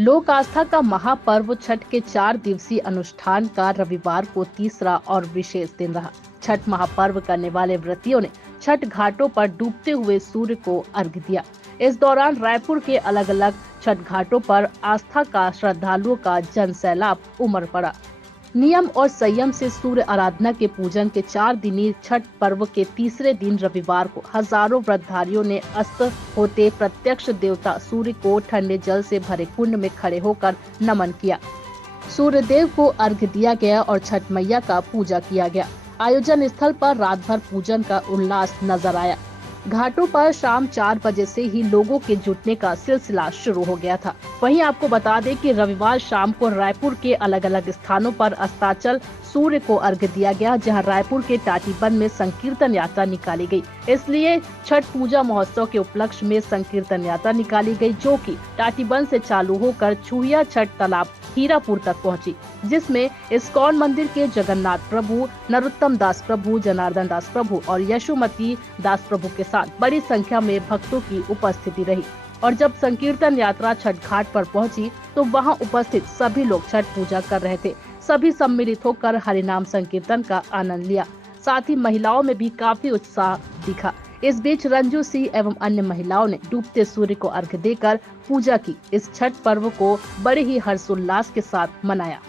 लोक आस्था का महापर्व छठ के 4 दिवसीय अनुष्ठान का रविवार को तीसरा और विशेष दिन रहा। छठ महापर्व करने वाले व्रतियों ने छठ घाटों पर डूबते हुए सूर्य को अर्घ्य दिया। इस दौरान रायपुर के अलग अलग छठ घाटों पर आस्था का श्रद्धालुओं का जन सैलाब उमड़ पड़ा। नियम और संयम से सूर्य आराधना के पूजन के 4 दिनी छठ पर्व के तीसरे दिन रविवार को हजारों व्रतधारियों ने अस्त होते प्रत्यक्ष देवता सूर्य को ठंडे जल से भरे कुंड में खड़े होकर नमन किया। सूर्य देव को अर्घ्य दिया गया और छठ मैया का पूजा किया गया। आयोजन स्थल पर रात भर पूजन का उल्लास नजर आया। घाटों पर शाम 4 बजे से ही लोगों के जुटने का सिलसिला शुरू हो गया था। वहीं आपको बता दें कि रविवार शाम को रायपुर के अलग अलग स्थानों पर अस्ताचल सूर्य को अर्घ्य दिया गया, जहां रायपुर के टाटीबंध में संकीर्तन यात्रा निकाली गई। इसलिए छठ पूजा महोत्सव के उपलक्ष्य में संकीर्तन यात्रा निकाली गई, जो कि टाटीबंध से चालू होकर छुहिया छठ तालाब हीरापुर तक पहुंची, जिसमें इस्कॉन मंदिर के जगन्नाथ प्रभु, नरोत्तम दास प्रभु, जनार्दन दास प्रभु और यशोमती दास प्रभु के साथ बड़ी संख्या में भक्तों की उपस्थिति रही। और जब संकीर्तन यात्रा छठ घाट पर पहुंची तो वहां उपस्थित सभी लोग छठ पूजा कर रहे थे। सभी सम्मिलित होकर हरिनाम संकीर्तन का आनंद लिया। साथ ही महिलाओं में भी काफी उत्साह दिखा। इस बीच रंजू सिंह एवं अन्य महिलाओं ने डूबते सूर्य को अर्घ्य देकर पूजा की। इस छठ पर्व को बड़े ही हर्षोल्लास के साथ मनाया।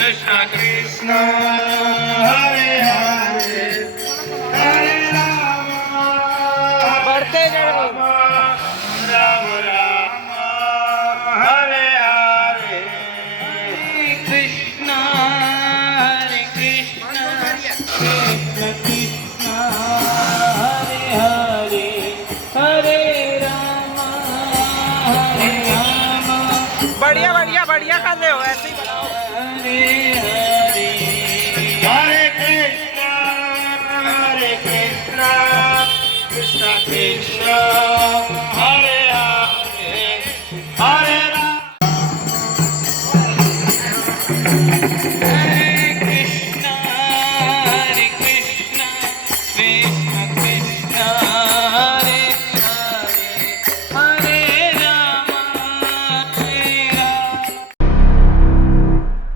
Krishna Krishna Hare Hare Hare Rama Rama Rama Rama Hare Hare Krishna Hare Krishna Krishna Krishna Hare Hare Hare Rama बढ़िया बढ़िया बढ़िया कर रहे हो, ऐसे ही बनाओ। Hare Krishna, Krishna Krishna.